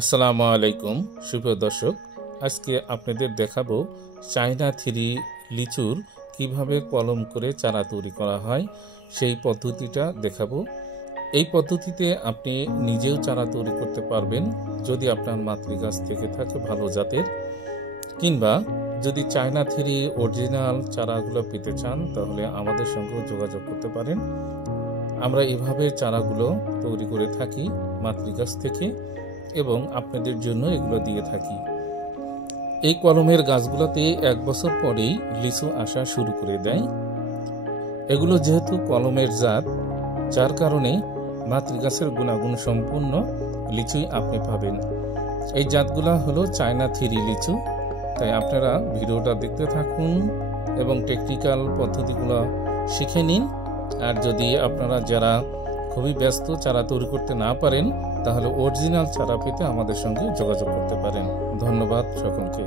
আসসালামু আলাইকুম সুপ্রিয় দর্শক, আজকে আপনাদের দেখাবো চায়না থ্রি লিচুর কিভাবে কলম করে চারা তৈরি করা হয় সেই পদ্ধতিটা দেখাবো। এই পদ্ধতিতে আপনি নিজেও চারা তৈরি করতে পারবেন যদি আপনার মাতৃগাছ থেকে থাকে ভালো জাতের, কিংবা যদি চায়না থ্রি অরিজিনাল চারাগুলো পেতে চান তাহলে আমাদের সঙ্গে যোগাযোগ করতে পারেন। আমরা এভাবে চারাগুলো তৈরি করে থাকি মাতৃগাছ থেকে এবং আপনাদের জন্য এগুলো দিয়ে থাকি। এই কলমের গাছগুলোতে 1 বছর পরেই লিচু আসা শুরু করে দেয়। এগুলো যেহেতু কলমের জাত, যার কারণে মাতৃগাছের গুণাগুণ সম্পূর্ণ লিচুই আপনি পাবেন। এই জাতগুলো হলো চায়না থ্রি লিচু। তাই আপনারা ভিডিওটা দেখতে থাকুন এবং টেকনিক্যাল পদ্ধতিগুলো শিখে নিন। আর যদি আপনারা যারা খুবই ব্যস্ত চারা তৈরি করতে না পারেন তাহলে অরিজিনাল চারা পেতে আমাদের সঙ্গে যোগাযোগ করতে পারেন। ধন্যবাদ সকলকে।